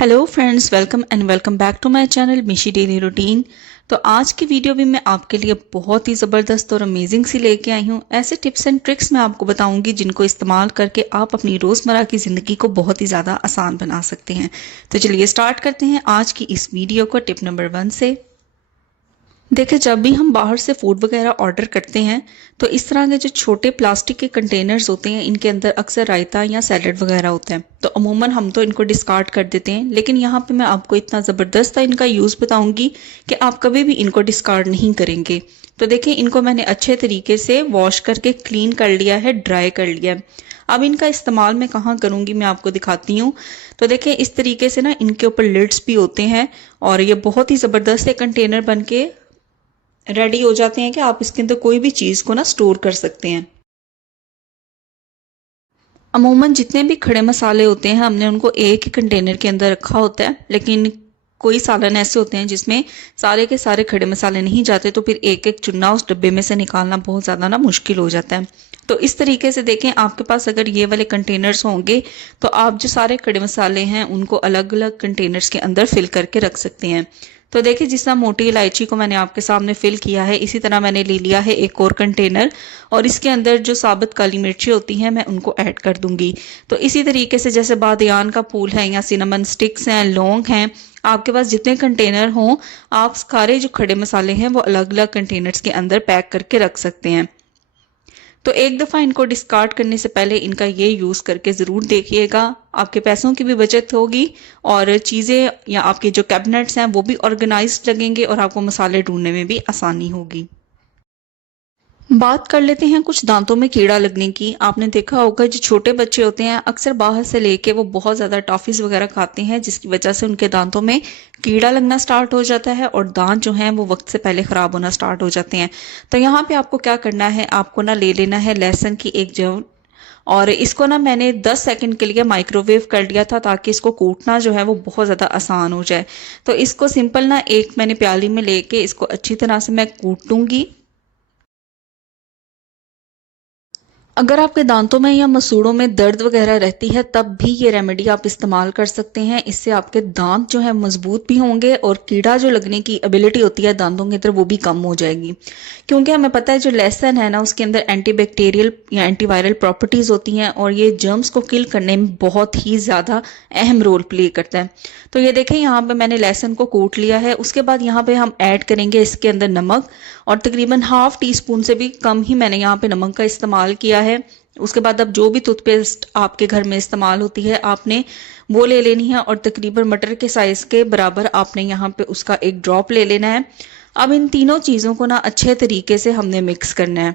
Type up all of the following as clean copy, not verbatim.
Hello friends, welcome and welcome back to my channel Mishi daily routine. तो आज की video भी मैं आपके लिए बहुत ही ज़बरदस्त और अमेजिंग सी लेके आई हूँ। ऐसे टिप्स एंड ट्रिक्स मैं आपको बताऊंगी जिनको इस्तेमाल करके आप अपनी रोज़मर्रा की ज़िंदगी को बहुत ही ज़्यादा आसान बना सकते हैं। तो चलिए स्टार्ट करते हैं आज की इस वीडियो को टिप नंबर 1 से। देखिए, जब भी हम बाहर से फूड वगैरह ऑर्डर करते हैं तो इस तरह के जो छोटे प्लास्टिक के कंटेनर्स होते हैं इनके अंदर अक्सर रायता या सैलड वगैरह होता है। तो अमूमन हम तो इनको डिस्कार्ड कर देते हैं, लेकिन यहाँ पे मैं आपको इतना ज़बरदस्त इनका यूज़ बताऊंगी कि आप कभी भी इनको डिस्कार्ड नहीं करेंगे। तो देखिए, इनको मैंने अच्छे तरीके से वॉश करके क्लीन कर लिया है, ड्राई कर लिया है। अब इनका इस्तेमाल मैं कहाँ करूँगी मैं आपको दिखाती हूँ। तो देखिए, इस तरीके से ना इनके ऊपर लिड्स भी होते हैं और ये बहुत ही ज़बरदस्त एक कंटेनर बन के रेडी हो जाते हैं कि आप इसके अंदर कोई भी चीज़ को ना स्टोर कर सकते हैं। अमूमन जितने भी खड़े मसाले होते हैं हमने उनको एक ही कंटेनर के अंदर रखा होता है, लेकिन कोई सालन ऐसे होते हैं जिसमें सारे के सारे खड़े मसाले नहीं जाते, तो फिर एक एक चुनना उस डब्बे में से निकालना बहुत ज़्यादा ना मुश्किल हो जाता है। तो इस तरीके से देखें, आपके पास अगर ये वाले कंटेनर्स होंगे तो आप जो सारे खड़े मसाले हैं उनको अलग अलग कंटेनर्स के अंदर फिल करके रख सकते हैं। तो देखिए, जिस तरह मोटी इलायची को मैंने आपके सामने फिल किया है, इसी तरह मैंने ले लिया है एक और कंटेनर और इसके अंदर जो साबुत काली मिर्ची होती हैं मैं उनको ऐड कर दूंगी। तो इसी तरीके से जैसे बादियान का फूल है या सिनेमन स्टिक्स हैं, लौंग हैं, आपके पास जितने कंटेनर हों आप सारे जो खड़े मसाले हैं वो अलग अलग कंटेनर्स के अंदर पैक करके रख सकते हैं। तो एक दफ़ा इनको डिस्कार्ड करने से पहले इनका ये यूज़ करके ज़रूर देखिएगा। आपके पैसों की भी बचत होगी और चीज़ें या आपके जो कैबिनेट्स हैं वो भी ऑर्गेनाइज्ड लगेंगे और आपको मसाले ढूंढने में भी आसानी होगी। बात कर लेते हैं कुछ दांतों में कीड़ा लगने की। आपने देखा होगा जो छोटे बच्चे होते हैं अक्सर बाहर से लेके वो बहुत ज़्यादा टॉफ़ीज़ वगैरह खाते हैं, जिसकी वजह से उनके दांतों में कीड़ा लगना स्टार्ट हो जाता है और दांत जो हैं वो वक्त से पहले ख़राब होना स्टार्ट हो जाते हैं। तो यहाँ पे आपको क्या करना है, आपको ना ले लेना है लहसुन की एक जव और इसको ना मैंने 10 सेकंड के लिए माइक्रोवेव कर लिया था ताकि इसको कूटना जो है वो बहुत ज़्यादा आसान हो जाए। तो इसको सिंपल ना एक मैंने प्याली में लेके इसको अच्छी तरह से मैं कूटूंगी। अगर आपके दांतों में या मसूड़ों में दर्द वगैरह रहती है तब भी ये रेमेडी आप इस्तेमाल कर सकते हैं। इससे आपके दांत जो है मजबूत भी होंगे और कीड़ा जो लगने की एबिलिटी होती है दांतों के अंदर वो भी कम हो जाएगी। क्योंकि हमें पता है जो लहसुन है ना उसके अंदर एंटीबैक्टीरियल या एंटीवायरल प्रॉपर्टीज होती हैं और ये जर्म्स को किल करने में बहुत ही ज़्यादा अहम रोल प्ले करता है। तो ये देखें, यहाँ पे मैंने लहसुन को कूट लिया है। उसके बाद यहाँ पे हम ऐड करेंगे इसके अंदर नमक और तकरीबन हाफ टी स्पून से भी कम ही मैंने यहाँ पे नमक का इस्तेमाल किया है। उसके बाद अब जो भी टूथपेस्ट आपके घर में इस्तेमाल होती है आपने वो ले लेनी है और तकरीबन मटर के साइज के बराबर आपने यहाँ पे उसका एक ड्रॉप ले लेना है। अब इन तीनों चीज़ों को ना अच्छे तरीके से हमने मिक्स करना है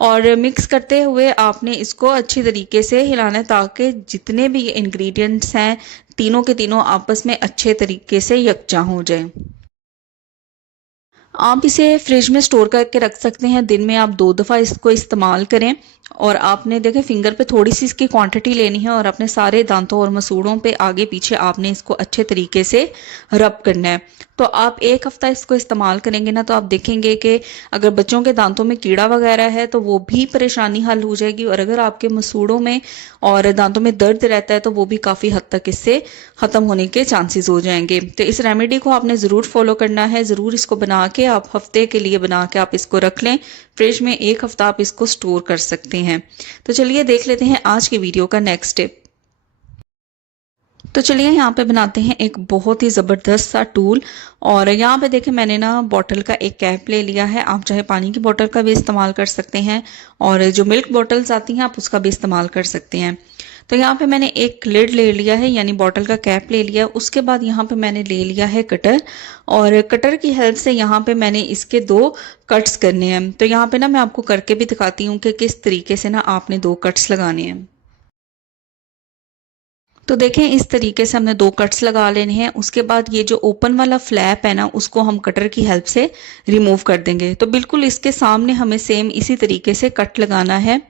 और मिक्स करते हुए आपने इसको अच्छी तरीके से हिलाना है ताकि जितने भी इंग्रेडिएंट्स हैं तीनों के तीनों आपस में अच्छे तरीके से यकजा हो जाए। आप इसे फ्रिज में स्टोर करके रख सकते हैं। दिन में आप 2 दफ़ा इसको इस्तेमाल करें और आपने देखे फिंगर पे थोड़ी सी इसकी क्वांटिटी लेनी है और अपने सारे दांतों और मसूड़ों पे आगे पीछे आपने इसको अच्छे तरीके से रब करना है। तो आप एक हफ्ता इसको इस्तेमाल करेंगे ना तो आप देखेंगे कि अगर बच्चों के दांतों में कीड़ा वगैरह है तो वो भी परेशानी हल हो जाएगी और अगर आपके मसूड़ों में और दांतों में दर्द रहता है तो वो भी काफ़ी हद तक इससे ख़त्म होने के चांसेस हो जाएंगे। तो इस रेमेडी को आपने ज़रूर फॉलो करना है। ज़रूर इसको बना के आप हफ्ते के लिए बना के आप इसको रख लें। फ्रिज में एक हफ्ता आप इसको स्टोर कर सकते हैं। तो चलिए देख लेते हैं आज की वीडियो का नेक्स्ट टिप। तो चलिए यहाँ पे बनाते हैं एक बहुत ही ज़बरदस्त सा टूल और यहाँ पे देखें मैंने ना बॉटल का एक कैप ले लिया है। आप चाहे पानी की बोतल का भी इस्तेमाल कर सकते हैं और जो मिल्क बॉटल्स आती हैं आप उसका भी इस्तेमाल कर सकते हैं। तो यहाँ पे मैंने एक लिड ले लिया है यानी बॉटल का कैप ले लिया। उसके बाद यहाँ पे मैंने ले लिया है कटर और कटर की हेल्प से यहाँ पे मैंने इसके 2 कट्स करने हैं। तो यहाँ पे ना मैं आपको करके भी दिखाती हूँ कि किस तरीके से ना आपने 2 कट्स लगाने हैं। तो देखें, इस तरीके से हमने 2 कट्स लगा लेने हैं। उसके बाद ये जो ओपन वाला फ्लैप है ना उसको हम कटर की हेल्प से रिमूव कर देंगे। तो बिल्कुल इसके सामने हमें सेम इसी तरीके से कट लगाना है।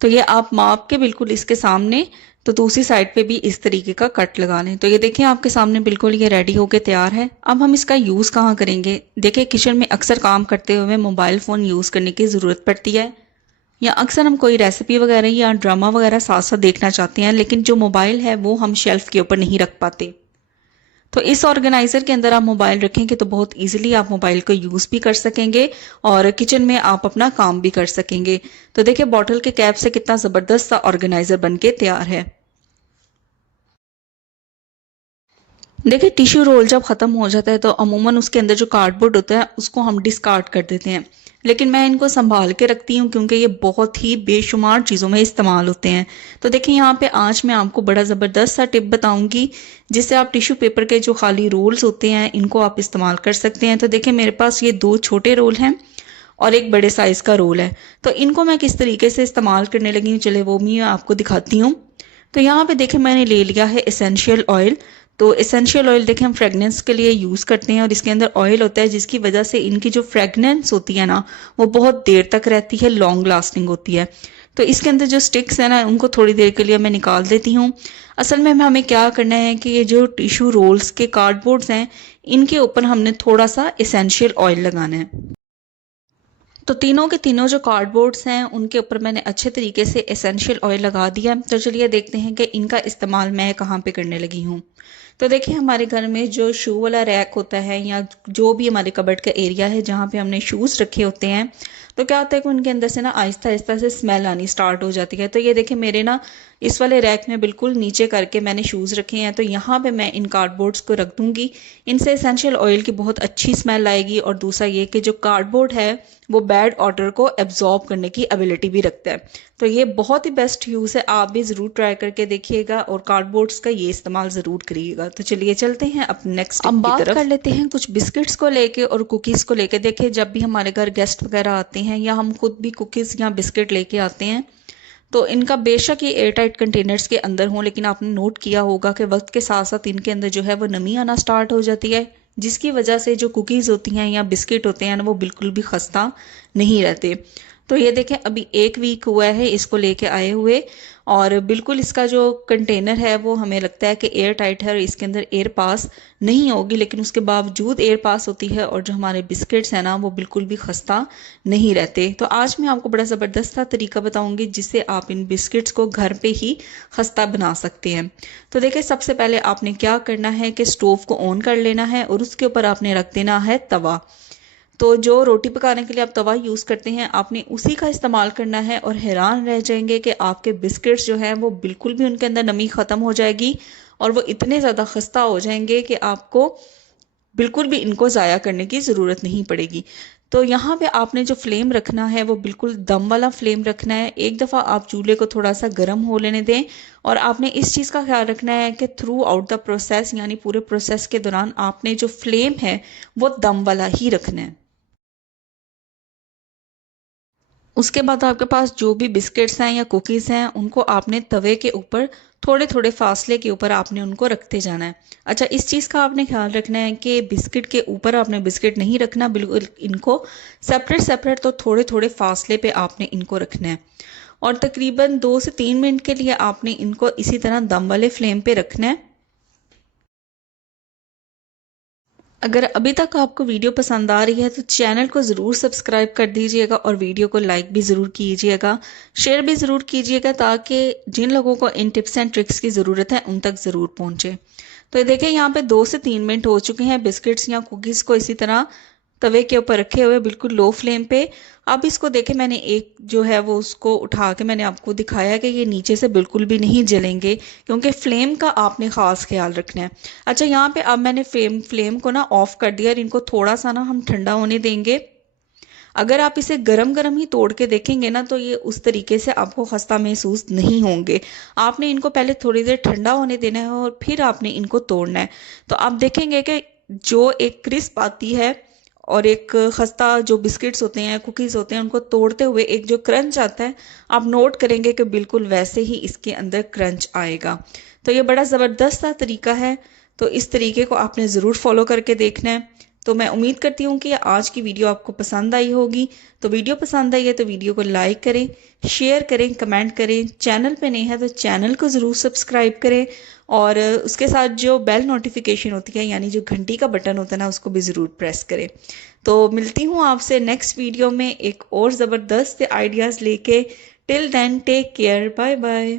तो ये आप माप के बिल्कुल इसके सामने तो दूसरी साइड पे भी इस तरीके का कट लगा लें। तो ये देखें आपके सामने बिल्कुल ये रेडी होके तैयार है। अब हम इसका यूज़ कहाँ करेंगे। देखिए, किचन में अक्सर काम करते हुए मोबाइल फ़ोन यूज़ करने की ज़रूरत पड़ती है। या अक्सर हम कोई रेसिपी वगैरह या ड्रामा वगैरह साथ साथ देखना चाहते हैं, लेकिन जो मोबाइल है वो हम शेल्फ के ऊपर नहीं रख पाते। तो इस ऑर्गेनाइजर के अंदर आप मोबाइल रखेंगे तो बहुत इजीली आप मोबाइल को यूज भी कर सकेंगे और किचन में आप अपना काम भी कर सकेंगे। तो देखिए बॉटल के कैप से कितना जबरदस्त सा ऑर्गेनाइजर बनके तैयार है। देखिए टिश्यू रोल जब खत्म हो जाता है तो अमूमन उसके अंदर जो कार्डबोर्ड होता है उसको हम डिस्कार्ड कर देते हैं, लेकिन मैं इनको संभाल के रखती हूँ क्योंकि ये बहुत ही बेशुमार चीज़ों में इस्तेमाल होते हैं। तो देखिए यहाँ पे आज मैं आपको बड़ा ज़बरदस्त सा टिप बताऊंगी जिससे आप टिश्यू पेपर के जो खाली रोल्स होते हैं इनको आप इस्तेमाल कर सकते हैं। तो देखिए मेरे पास ये 2 छोटे रोल हैं और एक बड़े साइज का रोल है। तो इनको मैं किस तरीके से इस्तेमाल करने लगी हूँ चले वो भी आपको दिखाती हूँ। तो यहाँ पे देखिए मैंने ले लिया है एसेंशियल ऑयल। तो एसेंशियल ऑयल देखिए हम फ्रेगनेंस के लिए यूज़ करते हैं और इसके अंदर ऑयल होता है जिसकी वजह से इनकी जो फ्रेगनेंस होती है ना वो बहुत देर तक रहती है, लॉन्ग लास्टिंग होती है। तो इसके अंदर जो स्टिक्स है ना उनको थोड़ी देर के लिए मैं निकाल देती हूँ। असल में हमें क्या करना है कि ये जो टिश्यू रोल्स के कार्डबोर्ड्स हैं इनके ऊपर हमने थोड़ा सा एसेंशियल ऑयल लगाना है। तो तीनों के तीनों जो कार्डबोर्ड्स हैं उनके ऊपर मैंने अच्छे तरीके से एसेंशियल ऑयल लगा दिया। तो चलिए देखते हैं कि इनका इस्तेमाल मैं कहाँ पे करने लगी हूँ। तो देखिए हमारे घर में जो शू वाला रैक होता है या जो भी हमारे कबर्ड का एरिया है जहाँ पे हमने शूज़ रखे होते हैं, तो क्या होता है कि उनके अंदर से ना आहिस्ता आहिस्ता से स्मेल आनी स्टार्ट हो जाती है। तो ये देखिए मेरे ना इस वाले रैक में बिल्कुल नीचे करके मैंने शूज़ रखे हैं, तो यहाँ पे मैं इन कार्डबोर्ड्स को रख दूंगी। इनसे एसेंशियल ऑयल की बहुत अच्छी स्मेल आएगी और दूसरा ये कि जो कार्डबोर्ड है वो बैड ऑडर को एब्जॉर्ब करने की एबिलिटी भी रखता है। तो ये बहुत ही बेस्ट यूज़ है, आप भी ज़रूर ट्राई करके देखिएगा और कार्डबोर्ड्स का ये इस्तेमाल ज़रूर करिएगा। तो चलिए चलते हैं अब नेक्स्ट अब बात कर लेते हैं कुछ बिस्किट्स को लेके और कुकीज़ को लेके। देखिए जब भी हमारे घर गेस्ट वगैरह आते हैं या हम खुद भी कुकीज़ या बिस्किट लेके आते हैं तो इनका बेशक ये एयर टाइट कंटेनर्स के अंदर हों, लेकिन आपने नोट किया होगा कि वक्त के साथ साथ इनके अंदर जो है वो नमी आना स्टार्ट हो जाती है, जिसकी वजह से जो कुकीज़ होती हैं या बिस्किट होते हैं ना वो बिल्कुल भी खस्ता नहीं रहते। तो ये देखें अभी 1 वीक हुआ है इसको लेके आए हुए और बिल्कुल इसका जो कंटेनर है वो हमें लगता है कि एयर टाइट है और इसके अंदर एयर पास नहीं होगी, लेकिन उसके बावजूद एयर पास होती है और जो हमारे बिस्किट्स हैं ना वो बिल्कुल भी खस्ता नहीं रहते। तो आज मैं आपको बड़ा ज़बरदस्त सा तरीका बताऊंगी जिससे आप इन बिस्किट्स को घर पे ही खस्ता बना सकते हैं। तो देखिए सबसे पहले आपने क्या करना है कि स्टोव को ऑन कर लेना है और उसके ऊपर आपने रख देना है तवा। तो जो रोटी पकाने के लिए आप तवा यूज़ करते हैं आपने उसी का इस्तेमाल करना है और हैरान रह जाएंगे कि आपके बिस्किट्स जो हैं वो बिल्कुल भी उनके अंदर नमी ख़त्म हो जाएगी और वो इतने ज़्यादा खस्ता हो जाएंगे कि आपको बिल्कुल भी इनको ज़ाया करने की ज़रूरत नहीं पड़ेगी। तो यहाँ पे आपने जो फ्लेम रखना है वो बिल्कुल दम वाला फ्लेम रखना है। एक दफ़ा आप चूल्हे को थोड़ा सा गर्म हो लेने दें और आपने इस चीज़ का ख्याल रखना है कि थ्रू आउट द प्रोसेस यानी पूरे प्रोसेस के दौरान आपने जो फ्लेम है वो दम वाला ही रखना है। उसके बाद आपके पास जो भी बिस्किट्स हैं या कुकीज़ हैं उनको आपने तवे के ऊपर थोड़े थोड़े फासले के ऊपर आपने उनको रखते जाना है। अच्छा इस चीज़ का आपने ख्याल रखना है कि बिस्किट के ऊपर आपने बिस्किट नहीं रखना, बिल्कुल इनको सेपरेट सेपरेट तो थोड़े थोड़े फासले पे आपने इनको रखना है और तकरीबन 2 से 3 मिनट के लिए आपने इनको इसी तरह दम वाले फ्लेम पे रखना है। अगर अभी तक आपको वीडियो पसंद आ रही है तो चैनल को ज़रूर सब्सक्राइब कर दीजिएगा और वीडियो को लाइक भी ज़रूर कीजिएगा, शेयर भी ज़रूर कीजिएगा ताकि जिन लोगों को इन टिप्स एंड ट्रिक्स की ज़रूरत है उन तक ज़रूर पहुँचे। तो देखिए यहाँ पे 2 से 3 मिनट हो चुके हैं बिस्किट्स या कुकीज़ को इसी तरह तवे के ऊपर रखे हुए बिल्कुल लो फ्लेम पे। अब इसको देखें मैंने एक जो है वो उसको उठा के मैंने आपको दिखाया कि ये नीचे से बिल्कुल भी नहीं जलेंगे क्योंकि फ्लेम का आपने ख़ास ख्याल रखना है। अच्छा यहाँ पे अब मैंने फ्लेम को ना ऑफ कर दिया और इनको थोड़ा सा ना हम ठंडा होने देंगे। अगर आप इसे गरम गरम ही तोड़ के देखेंगे ना तो ये उस तरीके से आपको खस्ता महसूस नहीं होंगे। आपने इनको पहले थोड़ी देर ठंडा होने देना है और फिर आपने इनको तोड़ना है। तो आप देखेंगे कि जो एक क्रिस्प आती है और एक खस्ता जो बिस्किट्स होते हैं कुकीज़ होते हैं उनको तोड़ते हुए एक जो क्रंच आता है आप नोट करेंगे कि बिल्कुल वैसे ही इसके अंदर क्रंच आएगा। तो ये बड़ा ज़बरदस्त सा तरीका है, तो इस तरीके को आपने ज़रूर फॉलो करके देखना है। तो मैं उम्मीद करती हूँ कि आज की वीडियो आपको पसंद आई होगी। तो वीडियो पसंद आई है तो वीडियो को लाइक करें, शेयर करें, कमेंट करें। चैनल पे नए हैं तो चैनल को ज़रूर सब्सक्राइब करें और उसके साथ जो बेल नोटिफिकेशन होती है यानी जो घंटी का बटन होता है ना, उसको भी ज़रूर प्रेस करें। तो मिलती हूँ आपसे नेक्स्ट वीडियो में एक और ज़बरदस्त आइडियाज़ लेके। Till then take care, bye bye.